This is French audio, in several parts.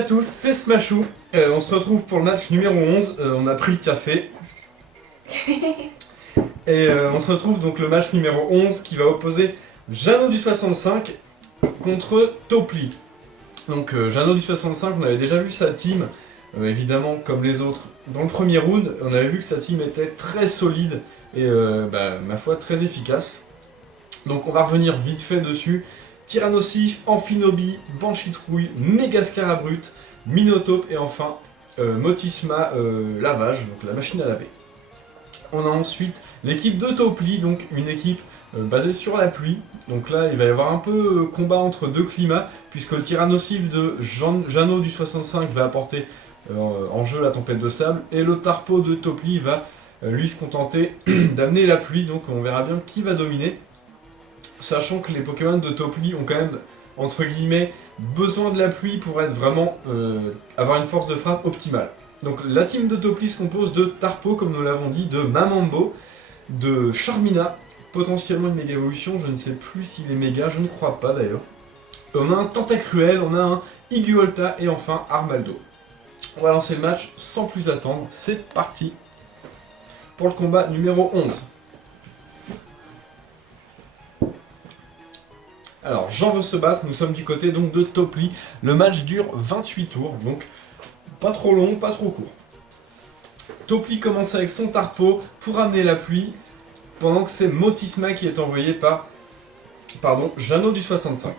à tous, c'est Smashou. On se retrouve pour le match numéro 11. On a pris le café. Et on se retrouve donc le match numéro 11 qui va opposer Jeannot du 65 contre Topli. Donc Jeannot du 65, on avait déjà vu sa team, évidemment comme les autres, dans le premier round. On avait vu que sa team était très solide et ma foi très efficace. Donc on va revenir vite fait dessus. Tyrannosif, Amphinobi, Banchitrouille, Mégascarabrute, Minotaure et enfin Motisma Lavage, donc la machine à laver. On a ensuite l'équipe de Topli, donc une équipe basée sur la pluie. Donc là, il va y avoir un peu combat entre deux climats, puisque le Tyrannosif de Jeannot du 65 va apporter en jeu la tempête de sable, et le Tarpo de Topli va lui se contenter d'amener la pluie, donc on verra bien qui va dominer. Sachant que les Pokémon de Topli ont quand même, entre guillemets, besoin de la pluie pour être vraiment avoir une force de frappe optimale. Donc la team de Topli se compose de Tarpo, comme nous l'avons dit, de Mamambo, de Charmina, potentiellement une méga évolution, je ne sais plus s'il est méga, je ne crois pas d'ailleurs. On a un Tentacruel, on a un Iguolta et enfin Armaldo. On va lancer le match sans plus attendre, c'est parti pour le combat numéro 11. Alors, Jean veut se battre, nous sommes du côté donc de Topli. Le match dure 28 tours, donc pas trop long, pas trop court. Topli commence avec son Tarpo pour amener la pluie, pendant que c'est Motisma qui est envoyé par Jeannot du 65.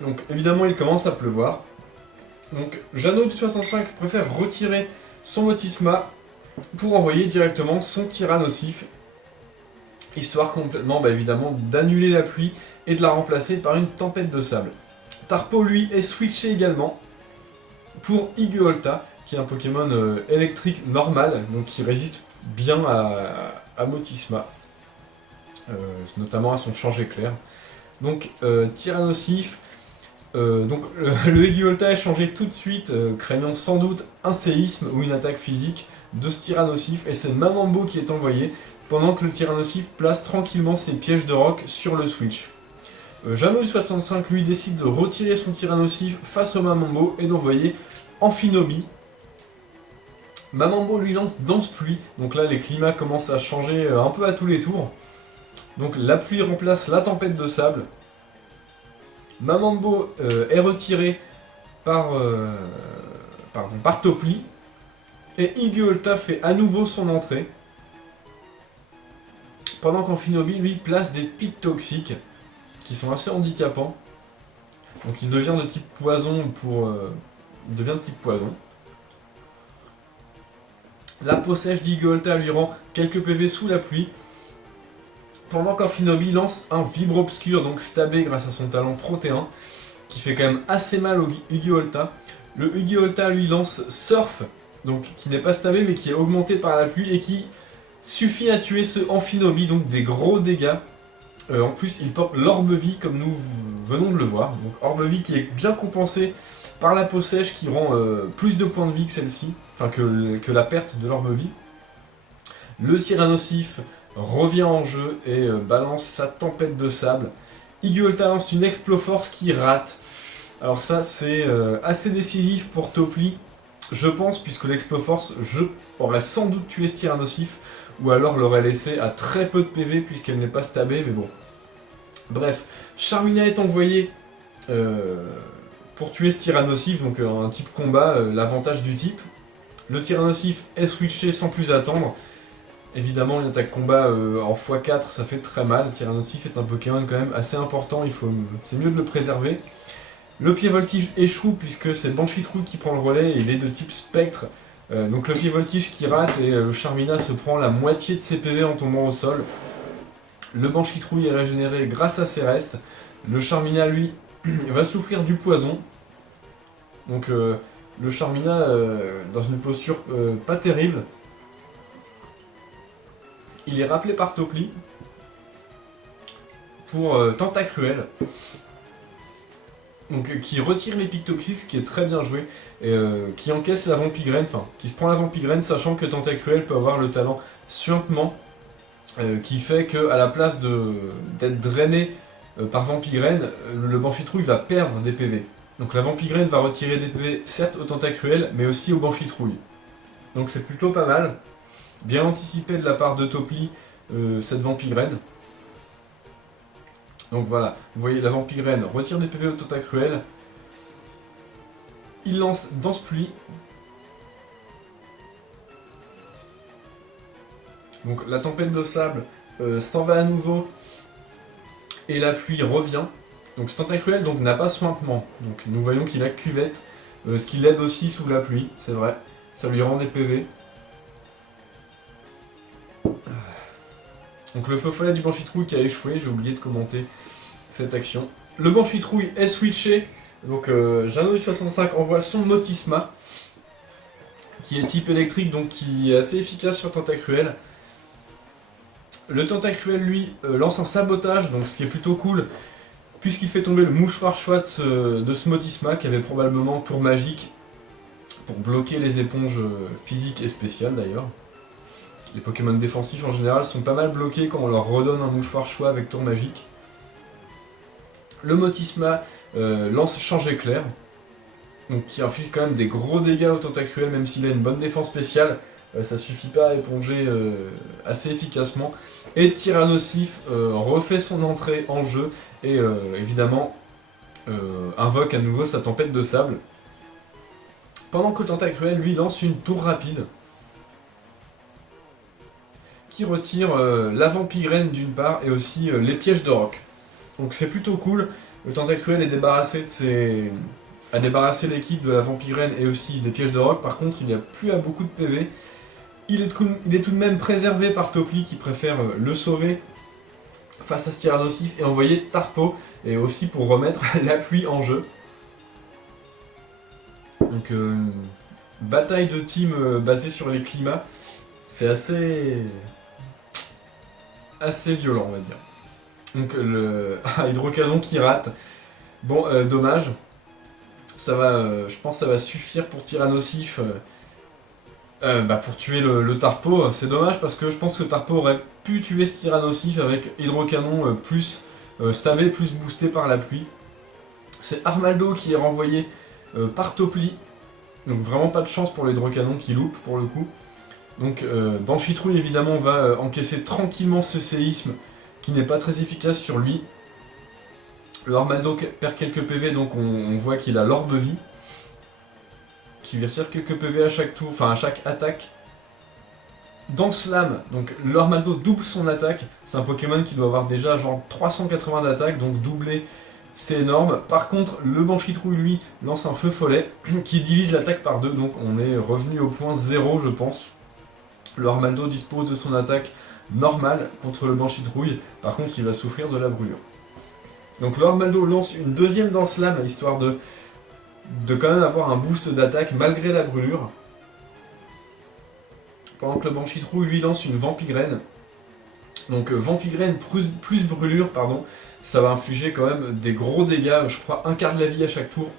Donc évidemment il commence à pleuvoir. Donc Jeannot du 65 préfère retirer son Motisma pour envoyer directement son Tyrannosif, histoire complètement évidemment d'annuler la pluie et de la remplacer par une tempête de sable. Tarpo lui est switché également pour Iguolta, qui est un Pokémon électrique normal, donc qui résiste bien à Motisma, notamment à son change éclair. Donc Tyrannosif, le Iguolta est changé tout de suite, craignant sans doute un séisme ou une attaque physique de ce Tyrannosif, et c'est Mamambo qui est envoyé, pendant que le Tyrannosif place tranquillement ses pièges de roc sur le switch. Jeannot du 65 lui décide de retirer son Tyrannosif face au Mamambo et d'envoyer Amphinobi. Mamambo lui lance Danse Pluie, donc là les climats commencent à changer un peu à tous les tours. Donc la pluie remplace la tempête de sable. Mamambo est retiré par Topli et Iguolta fait à nouveau son entrée. Pendant qu'Amphinobi lui place des pics toxiques qui sont assez handicapants. Donc il devient de type poison La peau sèche d'Iguolta lui rend quelques PV sous la pluie. Pendant qu'Amphinobi lance un Vibre Obscur, donc stabé grâce à son talent protéin, qui fait quand même assez mal au Iguolta. Le Iguolta lui lance Surf, donc qui n'est pas stabé mais qui est augmenté par la pluie et qui suffit à tuer ce Amphinobi, donc des gros dégâts. En plus, il porte l'Orbe-Vie comme nous venons de le voir. Donc Orbe-Vie qui est bien compensé par la peau sèche qui rend plus de points de vie que celle-ci, enfin que la perte de l'Orbe-Vie. Le Tyrannosif revient en jeu et balance sa tempête de sable. Iguolta lance une Exploforce qui rate. Alors ça c'est assez décisif pour Topli, je pense, puisque l'Exploforce aurait sans doute tué ce Tyrannosif, ou alors l'aurait laissé à très peu de PV puisqu'elle n'est pas stabée, mais bon. Bref, Charmina est envoyé pour tuer ce Tyrannosif, donc un type combat, l'avantage du type. Le Tyrannosif est switché sans plus attendre. Évidemment, une attaque combat en x4, ça fait très mal. Le Tyrannosif est un Pokémon quand même assez important, c'est mieux de le préserver. Le pied voltige échoue puisque c'est Banchitrouille qui prend le relais et il est de type spectre. Donc le pied voltige qui rate et le Charmina se prend la moitié de ses PV en tombant au sol. Le Banchitrouille est régénéré grâce à ses restes. Le Charmina lui va souffrir du poison. Donc le Charmina dans une posture pas terrible. Il est rappelé par Topli pour Tentacruel. Donc, qui retire les pics toxiques, ce qui est très bien joué, et qui encaisse la Vampigraine, enfin, qui se prend la Vampigraine, sachant que Tentacruel peut avoir le talent Suintement, qui fait qu'à la place d'être drainé par Vampigraine, le Banchitrouille va perdre des PV. Donc la Vampigraine va retirer des PV certes au Tentacruel, mais aussi au Banchitrouille. Donc c'est plutôt pas mal. Bien anticipé de la part de Topli, cette Vampigraine. Donc voilà, vous voyez la Vampigraine retire des PV au Tentacruel. Il lance Danse Pluie. Donc la tempête de sable s'en va à nouveau et la pluie revient. Donc ce Tentacruel donc, n'a pas sointement. Donc nous voyons qu'il a cuvette, ce qui l'aide aussi sous la pluie, c'est vrai. Ça lui rend des PV. Donc le feu follet du Banchitrouille qui a échoué, j'ai oublié de commenter cette action. Le Banchitrouille est switché. Donc Jeannot du 65 envoie son Motisma, qui est type électrique, donc qui est assez efficace sur Tentacruel. Le Tentacruel, lui, lance un sabotage, donc ce qui est plutôt cool, puisqu'il fait tomber le mouchoir Schwartz de ce Motisma, qui avait probablement tour magique, pour bloquer les éponges physiques et spéciales d'ailleurs. Les Pokémon défensifs en général sont pas mal bloqués quand on leur redonne un mouchoir choix avec tour magique. Le Motisma lance Change Éclair, donc qui inflige quand même des gros dégâts au Tentacruel, même s'il a une bonne défense spéciale, ça suffit pas à éponger assez efficacement. Et Tyrannosif refait son entrée en jeu et évidemment invoque à nouveau sa tempête de sable. Pendant que le Tentacruel lui lance une tour rapide qui retire la Vampigraine d'une part et aussi les pièges de roc. Donc c'est plutôt cool. Le Tentacruel est débarrassé de a débarrassé l'équipe de la Vampigraine et aussi des pièges de roc. Par contre, il n'y a plus à beaucoup de PV. Il est tout de même préservé par Topli qui préfère le sauver face à ce Tyrannosif et envoyer Tarpo, et aussi pour remettre la pluie en jeu. Donc bataille de team basée sur les climats, c'est assez violent on va dire. Donc le Hydrocanon qui rate, bon dommage, ça va, je pense que ça va suffire pour Tyrannosif. Pour tuer le Tarpo, c'est dommage parce que je pense que Tarpo aurait pu tuer ce Tyrannosif avec Hydrocanon plus stabé, plus boosté par la pluie. C'est Armaldo qui est renvoyé par Topli, donc vraiment pas de chance pour l'Hydrocanon qui loupe pour le coup. Donc Banchitrouille évidemment va encaisser tranquillement ce séisme qui n'est pas très efficace sur lui. Le Armaldo perd quelques PV, donc on voit qu'il a l'orbe vie, qui lui retire quelques PV à chaque tour, enfin à chaque attaque. Dans Slam, donc l'Armaldo double son attaque, c'est un Pokémon qui doit avoir déjà genre 380 d'attaque, donc doubler c'est énorme. Par contre, le Banchitrouille lui lance un feu follet qui divise l'attaque par deux, donc on est revenu au point 0 je pense. Le Armaldo dispose de son attaque normale contre le Banchitrouille, par contre il va souffrir de la brûlure. Donc le Armaldo lance une deuxième dans Slam, histoire de quand même avoir un boost d'attaque malgré la brûlure. Pendant que le Banchitrouille lui lance une Vampigraine. Donc Vampigraine plus brûlure, pardon, ça va infliger quand même des gros dégâts, je crois un quart de la vie à chaque tour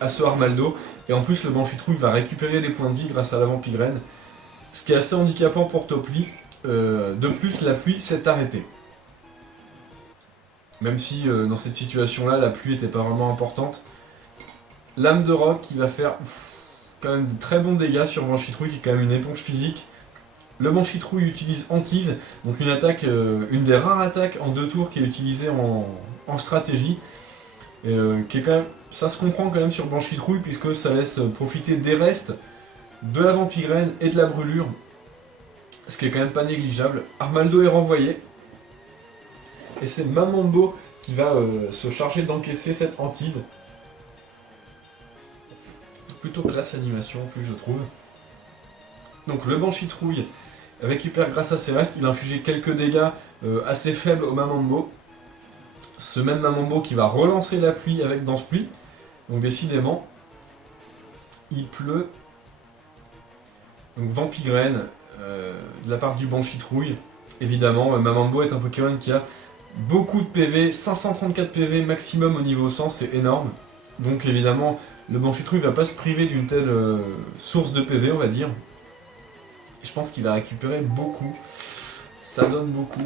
à ce Armaldo. Et en plus le Banchitrouille va récupérer des points de vie grâce à la Vampigraine. Ce qui est assez handicapant pour Topli. De plus la pluie s'est arrêtée. Même si dans cette situation là la pluie n'était pas vraiment importante. Lame de roc qui va faire quand même de très bons dégâts sur Banchitrouille qui est quand même une éponge physique. Le Banchitrouille utilise Hantise, donc une attaque, une des rares attaques en 2 tours qui est utilisée en stratégie. Qui est quand même, ça se comprend quand même sur Banchitrouille puisque ça laisse profiter des restes, de la Vampigraine et de la brûlure. Ce qui est quand même pas négligeable. Armaldo est renvoyé. Et c'est Mamambo qui va se charger d'encaisser cette Hantise. Plutôt classe animation en plus je trouve. Donc le Banchitrouille récupère grâce à ses restes, il a infligé quelques dégâts assez faibles au Mamambo. Ce même Mamambo qui va relancer la pluie avec Danse Pluie. Donc décidément, il pleut. Donc Vampigraine de la part du Banchitrouille. Évidemment, Mamambo est un Pokémon qui a beaucoup de PV, 534 PV maximum au niveau 100, c'est énorme. Donc évidemment, le Banchitrouille va pas se priver d'une telle source de PV, on va dire. Et je pense qu'il va récupérer beaucoup. Ça donne beaucoup.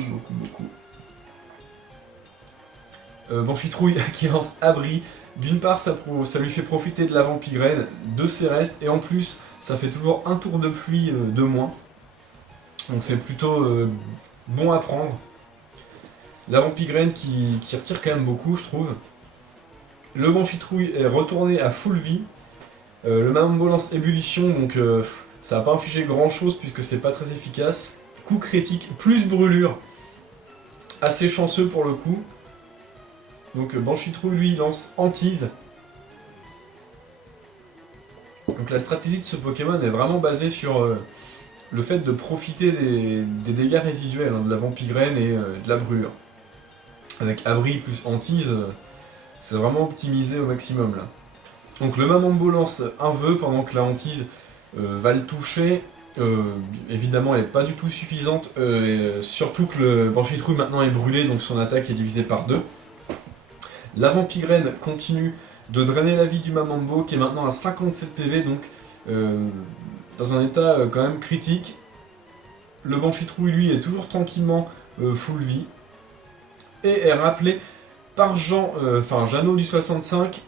Banchitrouille qui lance Abri, D'une part, ça lui fait profiter de la Vampigraine, de ses restes, et en plus, ça fait toujours un tour de pluie de moins. Donc c'est plutôt bon à prendre. La Vampigraine qui retire quand même beaucoup, je trouve. Le Banchitrouille est retourné à full vie. Le Mamambo lance ébullition, donc ça va pas infliger grand chose puisque c'est pas très efficace. Coup critique, plus brûlure. Assez chanceux pour le coup. Donc Banchitrouille lui lance Hantise. Donc la stratégie de ce Pokémon est vraiment basée sur le fait de profiter des dégâts résiduels, hein, de la Vampigraine et de la brûlure. Avec Abri plus Hantise, c'est vraiment optimisé au maximum là. Donc le Mamambo lance un vœu pendant que la Hantise va le toucher. Évidemment elle n'est pas du tout suffisante, surtout que le Banchitrouille maintenant est brûlé, donc son attaque est divisée par 2. La Vampigraine continue de drainer la vie du Mamambo qui est maintenant à 57 PV, donc dans un état quand même critique. Le Banchitrouille lui est toujours tranquillement full vie et est rappelé par Jeannot du 65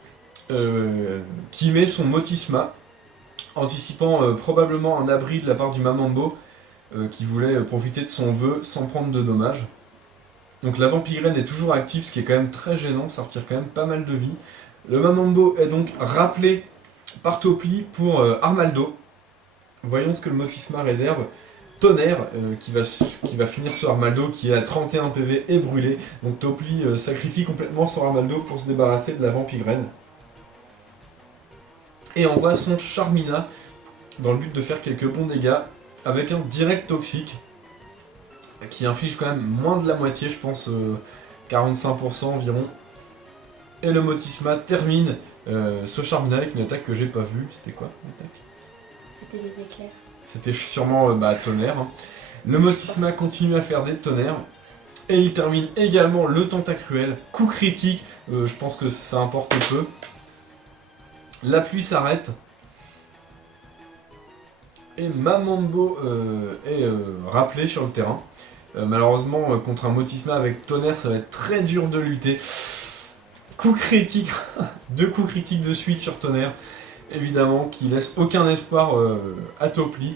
qui met son Motisma, anticipant probablement un abri de la part du Mamambo qui voulait profiter de son vœu sans prendre de dommages. Donc la Vampigraine est toujours active, ce qui est quand même très gênant, ça retire quand même pas mal de vie. Le Mamambo est donc rappelé par Topli pour Armaldo. Voyons ce que le Motisma réserve. Tonnerre qui va finir sur Armaldo qui est à 31 PV et brûlé. Donc Topli sacrifie complètement son Armaldo pour se débarrasser de la Vampigraine. Et envoie son Charmina dans le but de faire quelques bons dégâts avec un direct toxique qui inflige quand même moins de la moitié, je pense 45% environ. Et le Motisma termine ce Charmina avec une attaque que j'ai pas vue. C'était quoi l'attaque? C'était des éclairs. C'était sûrement tonnerre. Hein. Le Motisma continue à faire des tonnerres. Et il termine également le Tentacruel. Coup critique, je pense que ça importe peu. La pluie s'arrête. Et Mamambo est rappelé sur le terrain. Malheureusement, contre un Motisma avec tonnerre, ça va être très dur de lutter. Coup critique, 2 coups critiques de suite sur tonnerre. Évidemment, qui laisse aucun espoir à Topli,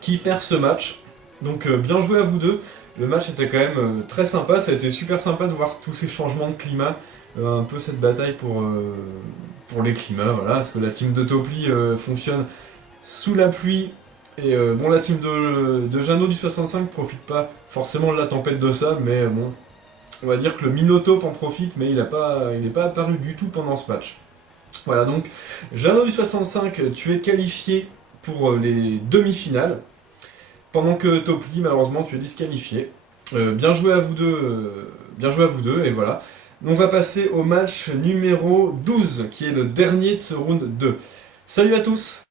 qui perd ce match. Donc bien joué à vous deux. Le match était quand même très sympa. Ça a été super sympa de voir tous ces changements de climat. Un peu cette bataille pour les climats, voilà, parce que la team de Topli fonctionne sous la pluie, et bon, la team de Jeannot du 65 profite pas forcément de la tempête de sable, mais bon, on va dire que le Minotape en profite, mais il n'est pas apparu du tout pendant ce match. Voilà, donc Jeannot du 65, tu es qualifié pour les demi-finales, pendant que Topli, malheureusement, tu es disqualifié. Bien joué à vous deux, et voilà. On va passer au match numéro 12, qui est le dernier de ce round 2. Salut à tous!